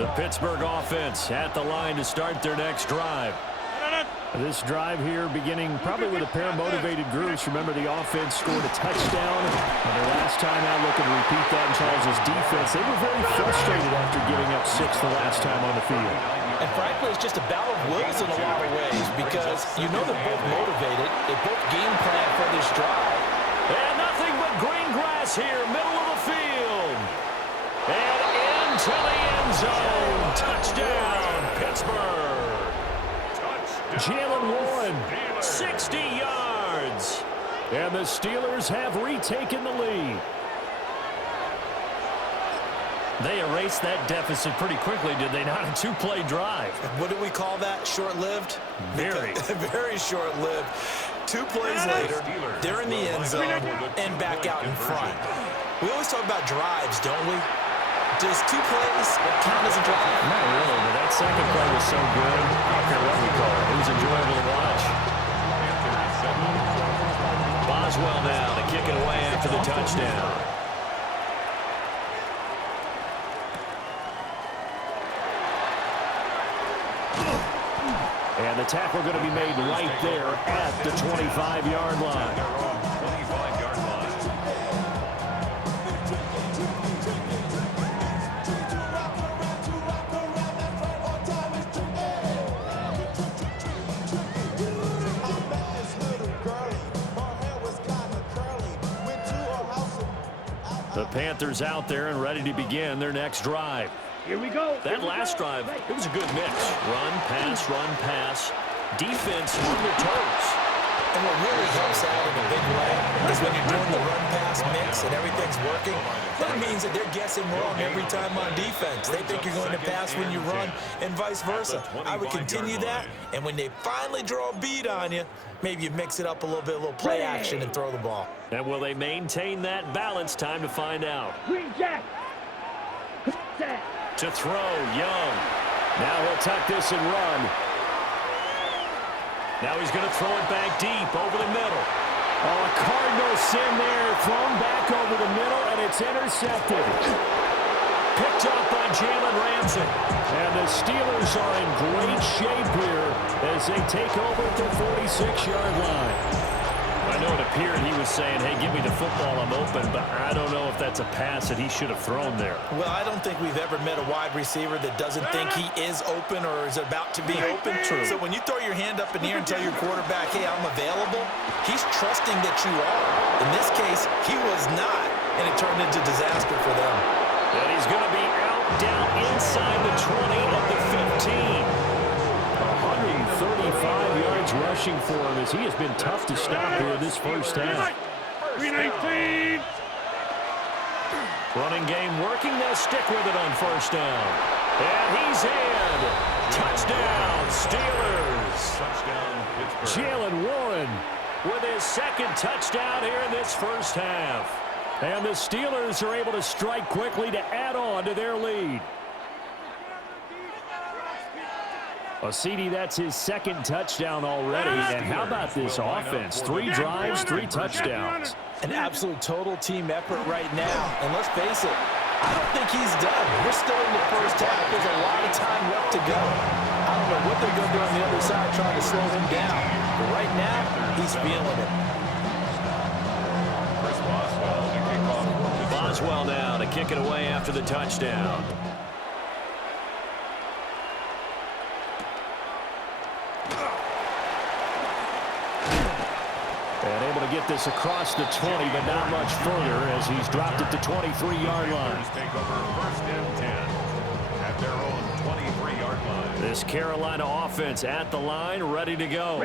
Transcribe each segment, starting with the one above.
The Pittsburgh offense at the line to start their next drive. This drive here beginning probably with a pair of motivated groups. Remember, the offense scored a touchdown. And their last time out, looking to repeat that in Charles' defense. They were very frustrated after giving up 6 the last time on the field. And frankly, it's just a battle of wills in a lot of ways because you know they're both motivated. They both game plan for this drive. And nothing but green grass here, middle of the field. And into the end zone. Touchdown, Pittsburgh. Jalen Warren, 60 yards. And the Steelers have retaken the lead. They erased that deficit pretty quickly, did they not? A 2-play drive. What do we call that? Short-lived? Very. Very short-lived. 2 plays later, they're in the end zone and back out in front. We always talk about drives, don't we? Does 2 plays count as a drive? Not really, but that second play was so good. I don't care what we call it. It was enjoyable to watch. Boswell now to kick it away after the touchdown. And the tackle going to be made right there at the 25-yard line. The Panthers out there and ready to begin their next drive. Here we go. That last drive, it was a good mix. Run, pass. Defense on their toes. And what really helps out in a big way is when you're doing the run-pass mix and everything's working, that means that they're guessing wrong every time on defense. They think you're going to pass when you run and vice versa. I would continue that, and when they finally draw a beat on you, maybe you mix it up a little bit, a little play action and throw the ball. And will they maintain that balance? Time to find out. Green Jack. To throw, Young. Now he'll tuck this and run. Now he's going to throw it back deep over the middle. Oh, a Cardinal sin there, thrown back over the middle, and it's intercepted. Picked up by Jalen Ramsey. And the Steelers are in great shape here as they take over at the 46-yard line. I know it appeared he was saying, hey, give me the football, I'm open, but I don't know if that's a pass that he should have thrown there. Well, I don't think we've ever met a wide receiver that doesn't think he is open or is about to be open. True. So when you throw your hand up in the air and tell your quarterback, hey, I'm available, he's trusting that you are. In this case, he was not, and it turned into disaster for them. And he's going to be out down inside the 20 of the 15. 135 yards rushing for him as he has been tough to stop here this first half. 319. Running game working. They'll stick with it on first down. And he's in. Touchdown, Steelers. Jalen Warren with his second touchdown here in this first half. And the Steelers are able to strike quickly to add on to their lead. CD, that's his second touchdown already. And how about this offense? 3 drives, 3 touchdowns. An absolute total team effort right now. And let's face it, I don't think he's done. We're still in the first half. There's a lot of time left to go. I don't know what they're going to do on the other side trying to slow him down. But right now, he's feeling it. Boswell now to kick it away after the touchdown. And able to get this across the 20, but not much further as he's dropped it to 23-yard line. Take over first and 10 at their own 23-yard line. This Carolina offense at the line, ready to go.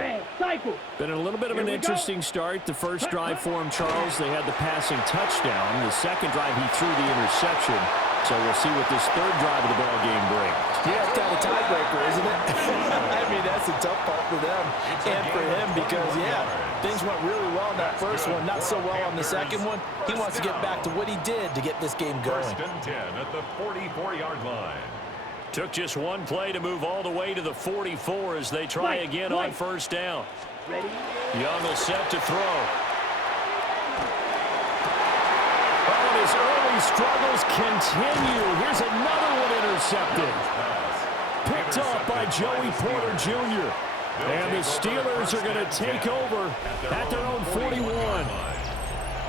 Been a little bit of an interesting start. The first drive for him, Charles, they had the passing touchdown. The second drive, he threw the interception. So we'll see what this third drive of the ball game brings. Yeah, it's kind of a tiebreaker, isn't it? I mean, that's a tough part for them and for him because, yeah, things went really well in that first one, not so well on the second one. He wants to get back to what he did to get this game going. First and 10 at the 44-yard line. Took just one play to move all the way to the 44 as they try again on first down. Ready? Young will set to throw. Oh, and his early struggles continue. Here's another one intercepted. Picked off by Joey Porter Jr. And the Steelers are going to take over at their own 41.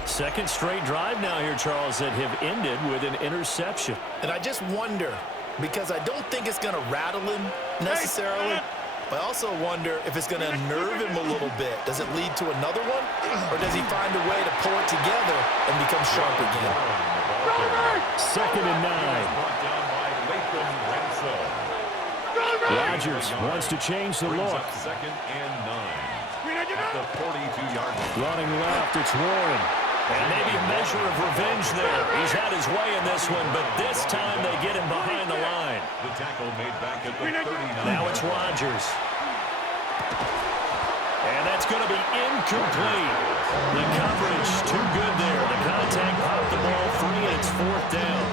Second straight drive now here, Charles, that have ended with an interception. And I just wonder, because I don't think it's going to rattle him necessarily, but I also wonder if it's going to unnerve him a little bit. Does it lead to another one? Or does he find a way to pull it together and become sharp again? 2nd and 9. Rodgers wants to change the look. 2nd and 9. At the 42-yard line. Running left, it's Warren. And maybe a measure of revenge there. He's had his way in this one, but this time they get him behind the line. The tackle made back at the 39. Now it's Rodgers. And that's going to be incomplete. The coverage too good there. The contact popped the ball free, and it's 4th down.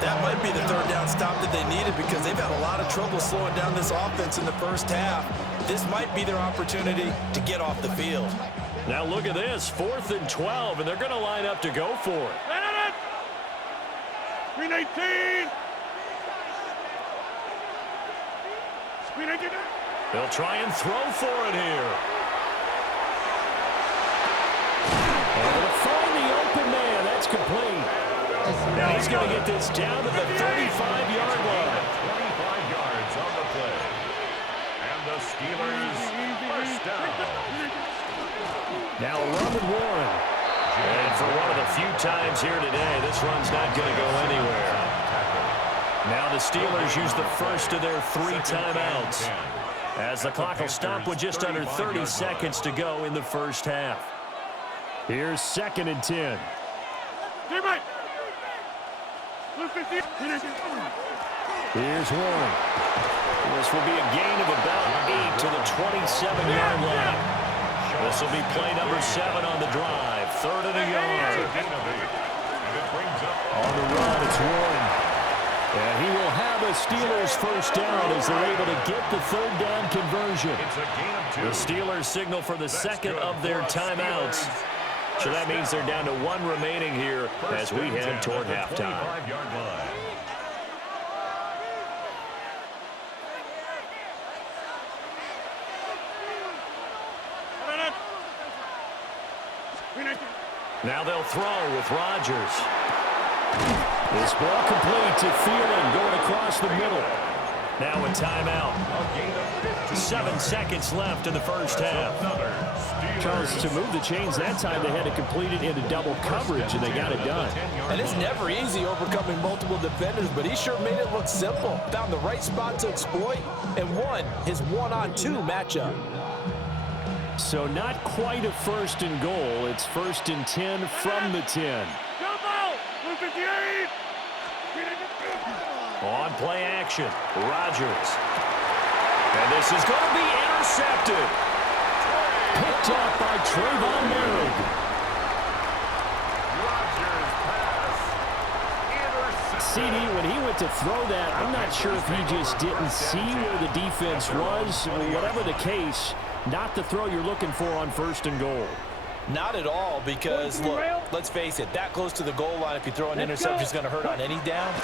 That might be the 3rd down stop that they needed because they've had a lot of trouble slowing down this offense in the first half. This might be their opportunity to get off the field. Now look at this, 4th and 12, and they're going to line up to go for it. 319. They'll try and throw for it here. And to find the open man, that's complete. And he's going to get this down to the 35-yard line. 25 yards on the play. And the Steelers first down. Now a run with Warren. And for one of the few times here today, this run's not going to go anywhere. Now the Steelers use the first of their 3 timeouts, as the clock will stop with just under 30 seconds to go in the first half. Here's 2nd and 10. Here's Warren. This will be a gain of about 8 to the 27-yard line. This will be play number 7 on the drive. 3rd and a yard. On the run, it's Warren. And he will have a Steelers first down as they're able to get the 3rd down conversion. The Steelers signal for the 2nd of their timeouts. So that means they're down to 1 remaining here as we head toward halftime. Now they'll throw with Rodgers. This ball complete to Thielen going across the middle. Now a timeout. 7 seconds left in the first half. Charles, to move the chains that time, they had to complete it into double coverage, and they got it done. And it's never easy overcoming multiple defenders, but he sure made it look simple. Found the right spot to exploit and won his 1-on-2 matchup. So not quite a 1st and goal. It's 1st and 10 from the 10. On play action, Rodgers. And this is going to be intercepted. Picked off by Trayvon Merrick. CD, when he went to throw that, I'm not sure if he just didn't see where the defense was. Whatever the case, not the throw you're looking for on 1st and goal. Not at all, because, look, let's face it, that close to the goal line, if you throw an interception, is going to hurt on any down.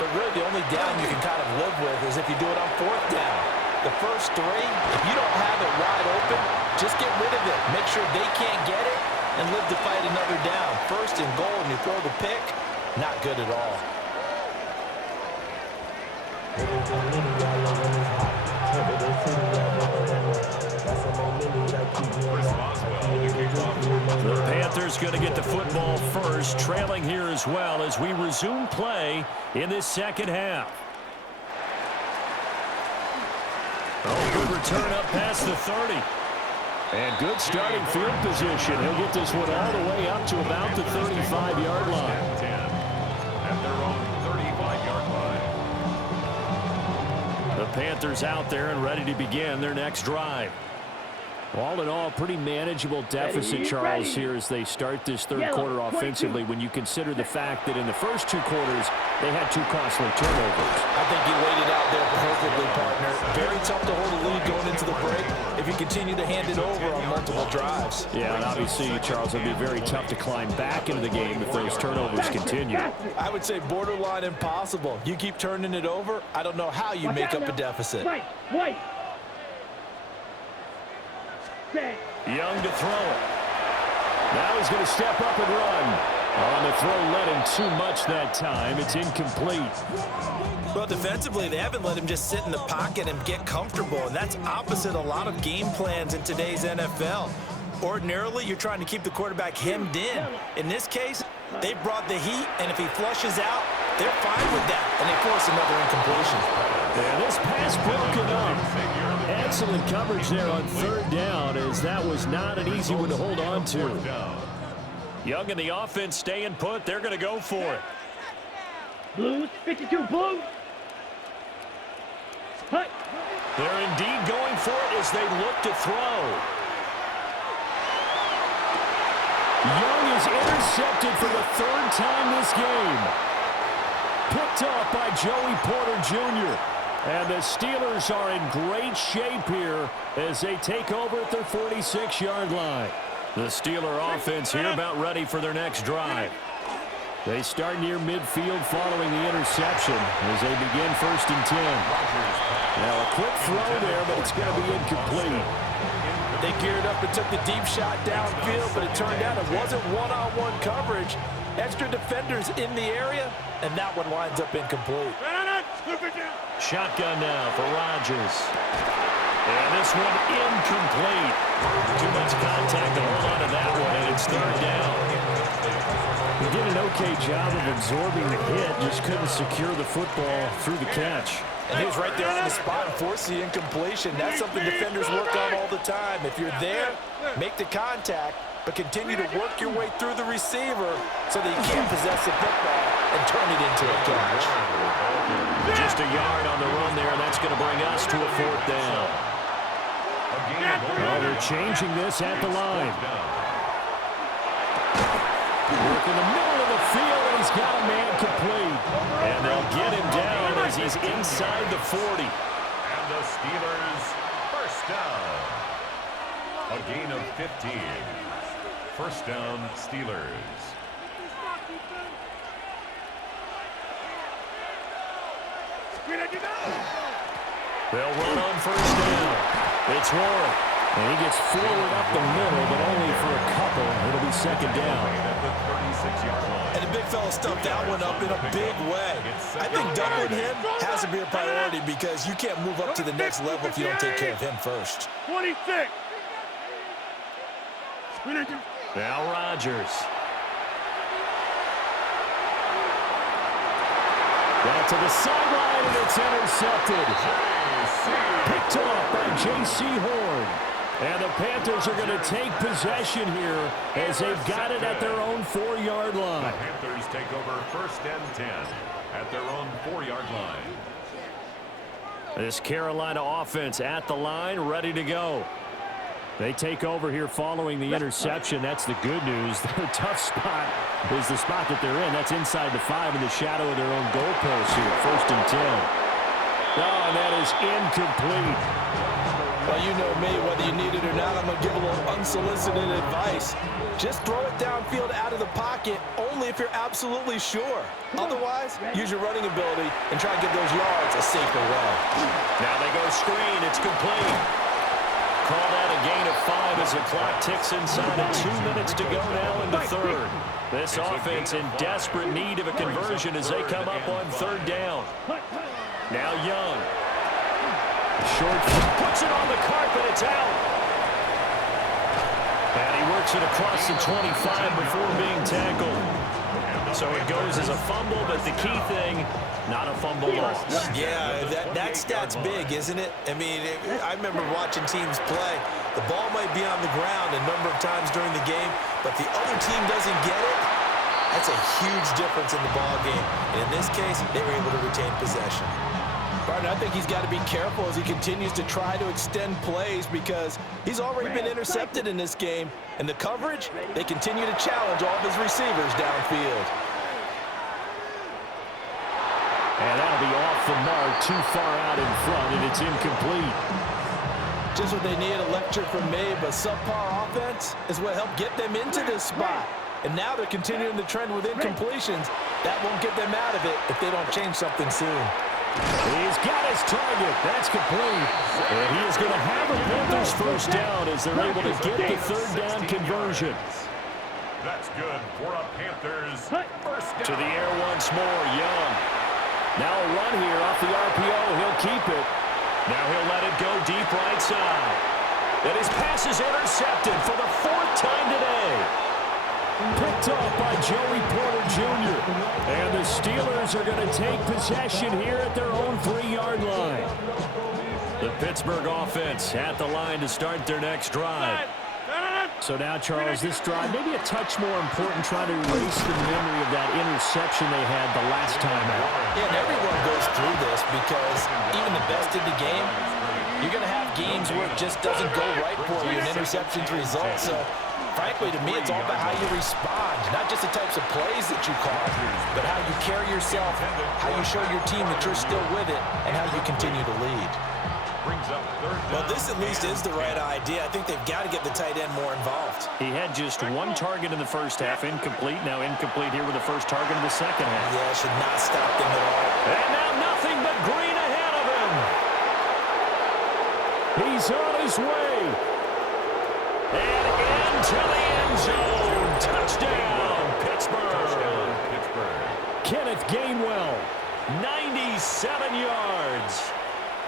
But really, the only down you can kind of live with is if you do it on 4th down. The first 3, if you don't have it wide open, just get rid of it. Make sure they can't get it and live to fight another down. 1st and goal, and you throw the pick, not good at all. The Panthers going to get the football first, trailing here as well as we resume play in this second half. Oh, good return up past the 30. And good starting field position. He'll get this one all the way up to about the 35-yard line. At their own 35-yard line. The Panthers out there and ready to begin their next drive. All in all, pretty manageable deficit, Charles, here as they start this third quarter offensively when you consider the fact that in the first two quarters, they had two costly turnovers. I think you laid it out there perfectly, partner. Very tough to hold a lead going into the break if you continue to hand it over on multiple drives. Yeah, and obviously, Charles, it would be very tough to climb back into the game if those turnovers continue. I would say borderline impossible. You keep turning it over, I don't know how you make up a deficit. Wait. Young to throw it. Now he's going to step up and run. On the throw, let him too much that time. It's incomplete. Well, defensively, they haven't let him just sit in the pocket and get comfortable, and that's opposite a lot of game plans in today's NFL. Ordinarily, you're trying to keep the quarterback hemmed in. In this case, they brought the heat, and if he flushes out, they're fine with that, and they force another incompletion. Yeah, this pass broken up. Excellent coverage there on third down, as that was not an easy one to hold on to. Young and the offense staying put. They're going to go for it. Blues, 52 Blues. Hey. They're indeed going for it as they look to throw. Young is intercepted for the third time this game. Picked off by Joey Porter Jr. And the Steelers are in great shape here as they take over at their 46-yard line. The Steeler offense here about ready for their next drive. They start near midfield following the interception as they begin 1st and 10. Now a quick throw there, but it's going to be incomplete. They geared up and took the deep shot downfield, but it turned out it wasn't one-on-one coverage. Extra defenders in the area, and that one winds up incomplete. Shotgun now for Rodgers. And this one incomplete. Too much contact to hold on to that one, and it's third down. He did an okay job of absorbing the hit, just couldn't secure the football through the catch. And he was right there on the spot and forced the incompletion. That's something defenders work on all the time. If you're there, make the contact, but continue to work your way through the receiver so that you can't possess the football and turn it into a catch. Just a yard on the run there, and that's going to bring us to a 4th down. Oh, they're changing this at the line. Work in the middle of the field, and he's got a man complete. And they'll get him down as he's inside the 40. And the Steelers, first down. A gain of 15. First down, Steelers. They'll run on 1st down. It's Warren. And he gets forward up the middle, but only for a couple. It'll be 2nd down. And the big fella stuffed that one up in a big way. I think doubling him has to be a priority because you can't move up to the next level if you don't take care of him first. 26. Now Rodgers. Back to the sideline, and it's intercepted. Picked off by J.C. Horn. And the Panthers are going to take possession here as they've got it at their own 4-yard line. The Panthers take over 1st and 10 at their own 4-yard line. This Carolina offense at the line, ready to go. They take over here following the interception. That's the good news. Their tough spot is the spot that they're in. That's inside the 5 in the shadow of their own goalpost here. 1st and 10. Oh, and that is incomplete. Well, you know me, whether you need it or not, I'm going to give a little unsolicited advice. Just throw it downfield out of the pocket only if you're absolutely sure. Otherwise, use your running ability and try to get those yards a safer way. Now they go screen. It's complete. Call that a gain of 5 as the clock ticks inside of 2 minutes to go now in the 3rd. This offense in desperate need of a conversion as they come up on 3rd down. Now Young. Short puts it on the carpet. It's out. And he works it across the 25 before being tackled. So it goes as a fumble, but the key thing, not a fumble loss. Yeah, that stat's big, isn't it? I mean, I remember watching teams play. The ball might be on the ground a number of times during the game, but the other team doesn't get it. That's a huge difference in the ball game. And in this case, they were able to retain possession. Partner, I think he's got to be careful as he continues to try to extend plays because he's already been intercepted in this game. And the coverage, they continue to challenge all of his receivers downfield. And that'll be off the mark, too far out in front, and it's incomplete. Just what they need, a lecture from me, but subpar offense is what helped get them into this spot. And now they're continuing the trend with incompletions. That won't get them out of it if they don't change something soon. He's got his target. That's complete. And he is going to have a Panthers first down as they're able to get the third down conversion. That's good for a Panthers first down. To the air once more, Young. Now a run here off the RPO. He'll keep it. Now he'll let it go deep right side. And his pass is intercepted for the fourth time today. Picked off by Joey Porter Jr. And the Steelers are going to take possession here at their own 3-yard line. The Pittsburgh offense at the line to start their next drive. So now, Charles, this drive maybe a touch more important, trying to erase the memory of that interception they had the last time out. Yeah, and everyone goes through this because even the best in the game, you're going to have games where it just doesn't go right for you, and interceptions result. So, frankly, to me, it's all about how you respond, not just the types of plays that you call, but how you carry yourself, how you show your team that you're still with it, and how you continue to lead. Well, this at least is the right idea. I think they've got to get the tight end more involved. He had just one target in the first half, incomplete. Now incomplete here with the first target in the second half. Yeah, should not stop them at all. And now nothing but green ahead of him. He's on his way. And into the end zone. Touchdown, Pittsburgh. Kenneth Gainwell, 97 yards.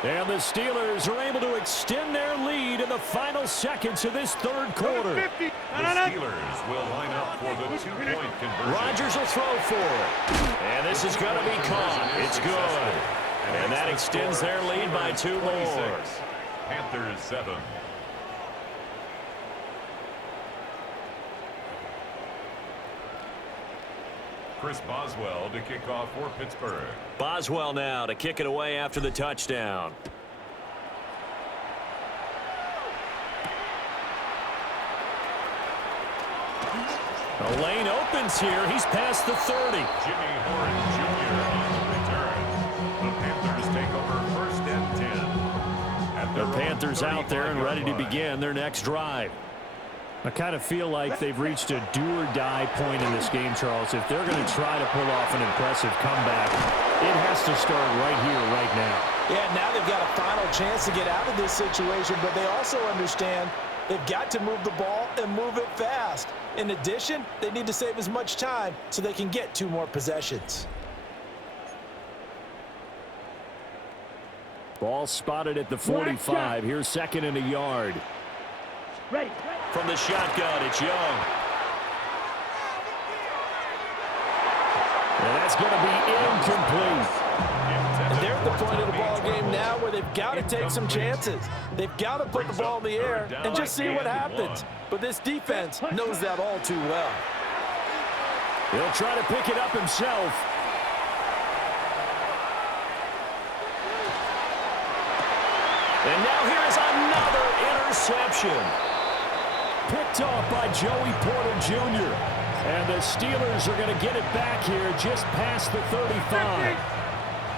And the Steelers are able to extend their lead in the final seconds of this third quarter. The Steelers will line up for the two-point conversion. Rodgers will throw for it. And this is going to be caught. It's good. And that extends their lead by 2 more. Panthers 7. Chris Boswell to kick off for Pittsburgh. Boswell now to kick it away after the touchdown. The lane opens here. He's past the 30. Jimmy Horn Jr. on the return. The Panthers take over first and 10. At The Panthers out there and ready to begin their next drive. I kind of feel like they've reached a do-or-die point in this game, Charles. If they're going to try to pull off an impressive comeback, it has to start right here, right now. Yeah, now they've got a final chance to get out of this situation, but they also understand they've got to move the ball and move it fast. In addition, they need to save as much time so they can get 2 more possessions. Ball spotted at the 45. Here's second and a yard. Ready. From the shotgun, it's Young. And that's going to be incomplete. And they're at the point of the ball game now where they've got to take some chances. They've got to put the ball in the air and just see what happens. But this defense knows that all too well. He'll try to pick it up himself. And now here is another interception. Picked off by Joey Porter Jr. And the Steelers are going to get it back here just past the 35.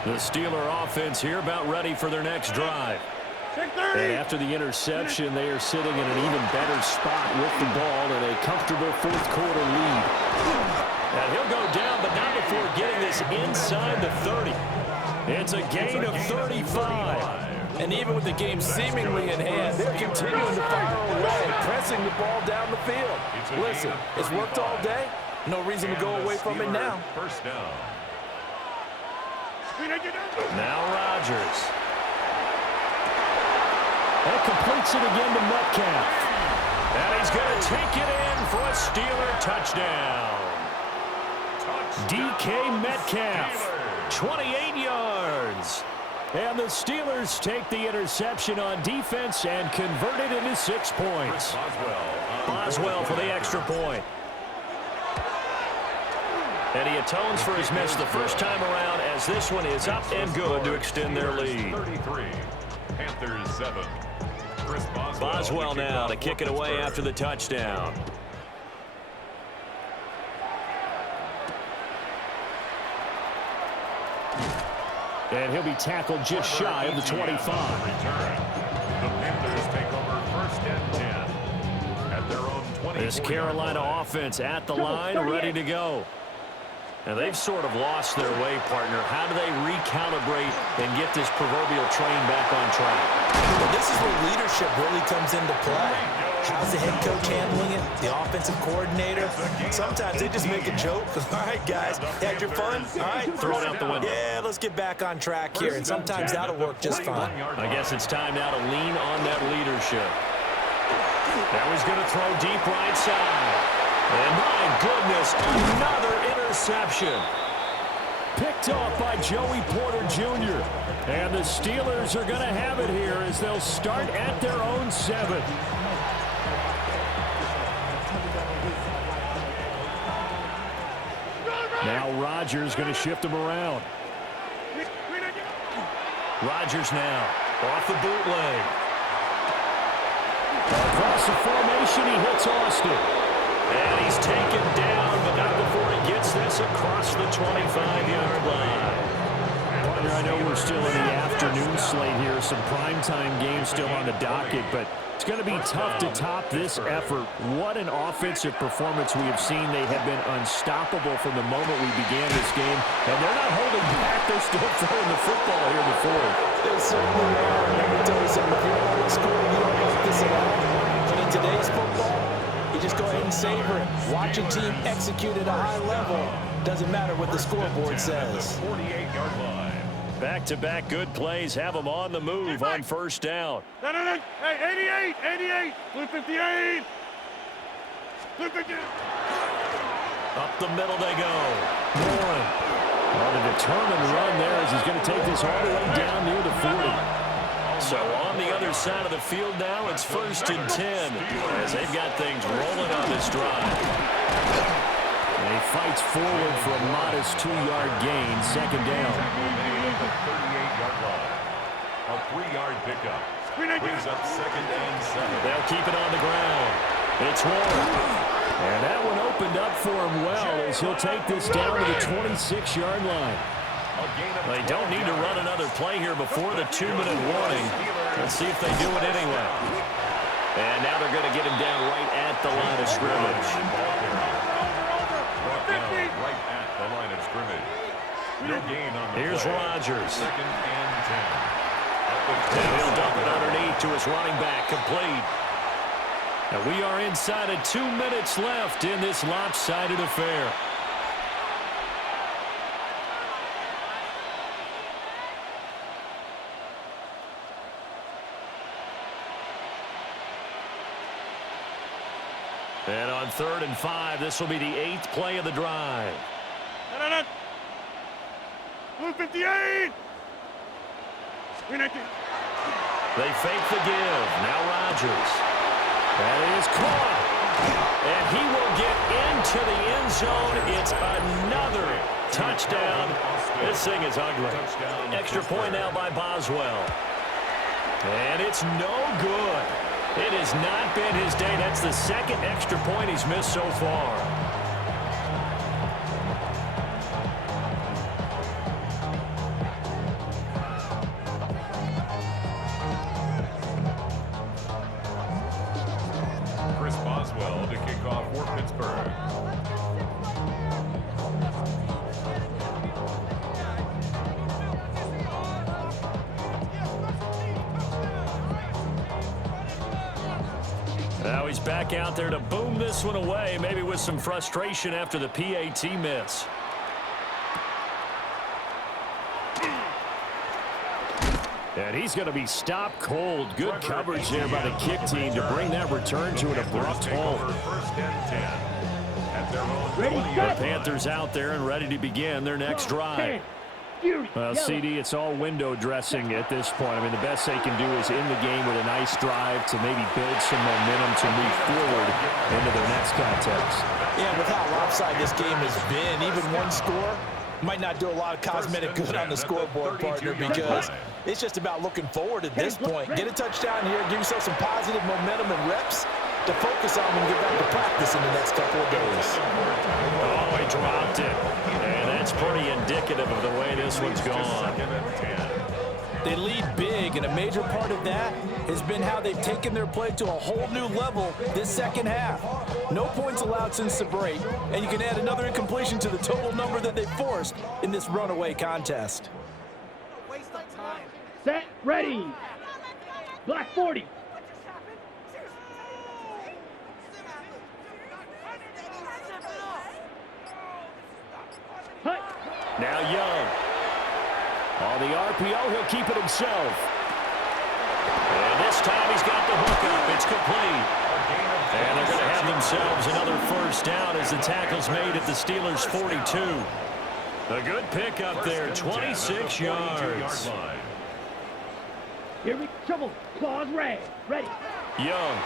The Steeler offense here about ready for their next drive. And after the interception, they are sitting in an even better spot with the ball in a comfortable fourth quarter lead. And he'll go down, but not before getting this inside the 30. It's a gain of 35. And even with the game seemingly in hand, they're continuing to fire away, pressing the ball down the field. Listen, it's worked all day. No reason to go away from it now. First down. Now Rodgers. And completes it again to Metcalf. And he's going to take it in for a Steeler touchdown. DK Metcalf, 28 yards. And the Steelers take the interception on defense and convert it into 6 points. Boswell for the extra point. And he atones for his miss the first time around as this one is up and good to extend their lead. 33, Panthers 7. Chris Boswell now to kick it away after the touchdown. And he'll be tackled just shy of the 25. Return. The Panthers take over first and 10 at their own 20. This Carolina offense at the line, ready to go. Now, they've sort of lost their way, partner. How do they recalibrate and get this proverbial train back on track? Well, this is where leadership really comes into play. How's the head coach handling it? The offensive coordinator? Sometimes they just make a joke. All right, guys, had your fun? All right, Throw it out the window. Yeah, let's get back on track here. And sometimes that'll work just fine. I guess it's time now to lean on that leadership. Now he's going to throw deep right side. And my goodness, another interception. Picked off by Joey Porter Jr. And the Steelers are going to have it here as they'll start at their own 7. Now Rodgers going to shift him around. Rodgers now off the bootleg. Across the formation, he hits Austin. And he's taken down, but not before he gets this across the 25-yard line. Partner, I know we're still in the afternoon slate here. Some primetime games still on the docket, but it's going to be tough to top this effort. What an offensive performance we have seen. They have been unstoppable from the moment we began this game, and they're not holding back. They're still throwing the football here in the fourth. They certainly are. Let me tell you something. If you're not at school, you don't want this at all. But in today's football, you just go ahead and savor it. Watch a team execute at a high level. Doesn't matter what the scoreboard says. 48-yard line. Back-to-back good plays have them on the move on first down. No. Hey, 88. Blue 58. Blue 58. Up the middle they go. Warren on a determined run there as he's going to take this all the way down near the 40. So on the other side of the field now, it's first and 10 as they've got things rolling on this drive. And he fights forward for a modest 2-yard gain, second down. 38-yard line. A 3-yard pickup. Brings up second and 7. They'll keep it on the ground. It's Warren. And that one opened up for him well as he'll take this down to the 26-yard line. They don't need to run another play here before the 2-minute warning. Let's see if they do it anyway. And now they're going to get him down right at the line of scrimmage. Right at the line of scrimmage. No gain on the Here's play. Rodgers. Second and 10. And he'll dump it underneath to his running back, complete. And we are inside of 2 minutes left in this lopsided affair. And on 3rd and 5, this will be the 8th play of the drive. No. Blue 58. They fake the give. Now Rodgers. That is caught. And he will get into the end zone. It's another touchdown. This thing is ugly. Extra point now by Boswell. And it's no good. It has not been his day. That's the second extra point he's missed so far. Chris Boswell to kick off for Pittsburgh. Now he's back out there to boom this one away, maybe with some frustration after the PAT miss. And he's going to be stopped cold. Good coverage there by the kick team to bring that return to an abrupt halt. First and 10 at their own Ready, 20. The Panthers out there and ready to begin their next drive. Well, CD, it's all window dressing at this point. I mean, the best they can do is in the game with a nice drive to maybe build some momentum to move forward into their next contest. Yeah, with how lopsided this game has been, even one score might not do a lot of cosmetic good on the scoreboard, partner, because it's just about looking forward at this point. Get a touchdown here, give yourself some positive momentum and reps to focus on when you get back to practice in the next couple of days. Oh, he dropped it. And that's pretty indicative of the way this one's gone. They lead big, and a major part of that has been how they've taken their play to a whole new level this second half. No points allowed since the break, and you can add another incompletion to the total number that they forced in this runaway contest. Set, ready. Black 40. Now Young. On the RPO, he'll keep it himself. And this time he's got the hook up. It's complete. And they're going to have themselves another first down as the tackle's made at the Steelers' 42. A good pickup there, 26 yards. Here we trouble. Claws red. Ready. Young.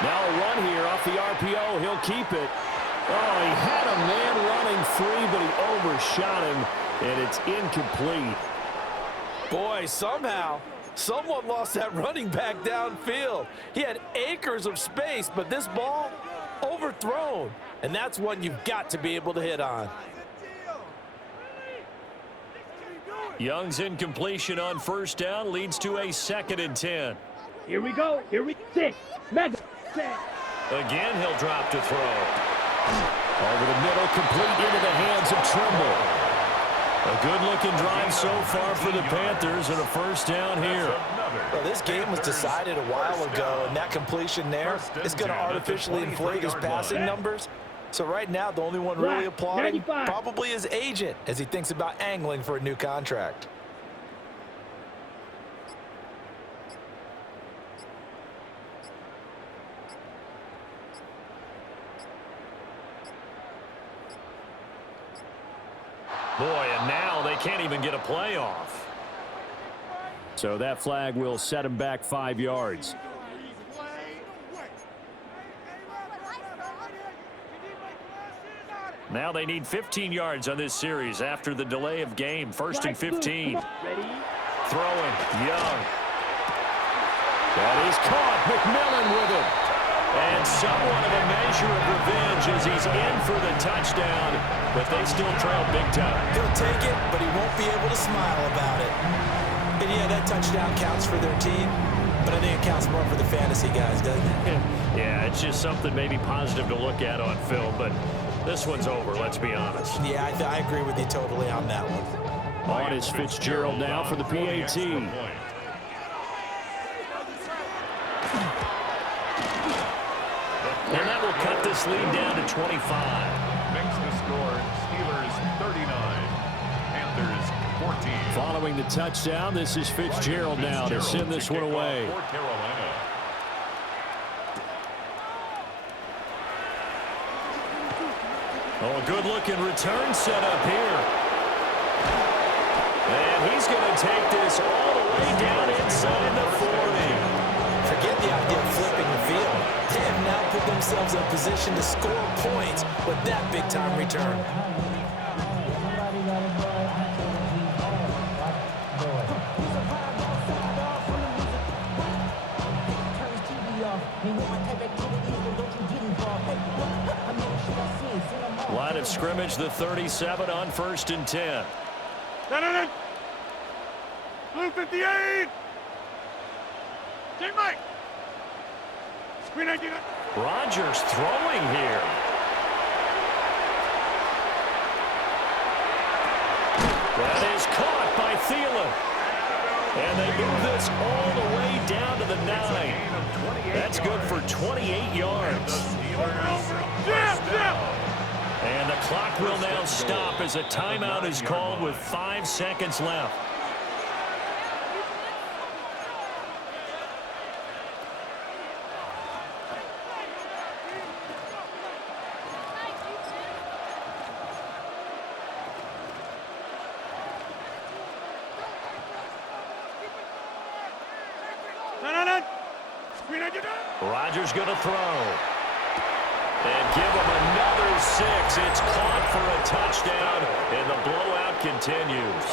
Now a run here off the RPO. He'll keep it. Oh, he had a man running free, but he overshot him, and it's incomplete. Boy, somehow, someone lost that running back downfield. He had acres of space, but this ball overthrown, and that's one you've got to be able to hit on. Young's incompletion on first down leads to a 2nd and 10. Here we go. Here we sit. Mega. Set. Again, he'll drop to throw. Over the middle, complete into the hands of Trimble. A good-looking drive so far for the Panthers and a first down here. Well, this game was decided a while ago, and that completion there is going to artificially inflate his passing numbers. So right now, the only one really applauding probably his agent as he thinks about angling for a new contract. Boy, and now they can't even get a playoff. So that flag will set him back 5 yards. Now they need 15 yards on this series after the delay of game. 1st and 15. Ready. Throwing, Young. That is caught. McMillan with it. And somewhat of a measure of revenge as he's in for the touchdown, but they still trail big time. He'll take it, but he won't be able to smile about it. And yeah, that touchdown counts for their team, but I think it counts more for the fantasy guys, doesn't it? Yeah, it's just something maybe positive to look at on film, but this one's over, let's be honest. Yeah, I agree with you totally on that one. On is Fitzgerald now for the PAT. And that will cut this lead down to 25. Makes the score Steelers 39, Panthers 14. Following the touchdown, this is Fitzgerald now to send this one away. For Carolina. Oh, a good-looking return set up here. And he's going to take this all the way down inside the 40. Forget the idea of flipping the field. They have now put themselves in a position to score points with that big-time return. Line of scrimmage, the 37 on 1st and 10. No. Blue 58. Take Mike. Screen 19. Rodgers throwing here. That is caught by Thielen. And they move this all the way down to the 9. That's good for 28 yards. And the clock will now stop as a timeout is called with 5 seconds left. Rodgers going to throw. And give him another 6. It's caught for a touchdown, and the blowout continues.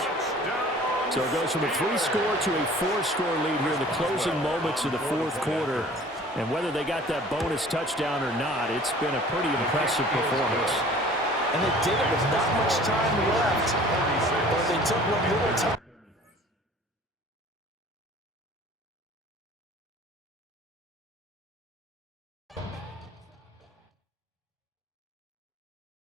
So it goes from a 3-score to a 4-score lead here in the closing moments of the fourth quarter. And whether they got that bonus touchdown or not, it's been a pretty impressive performance. And they did it with not much time left. But they took what little time.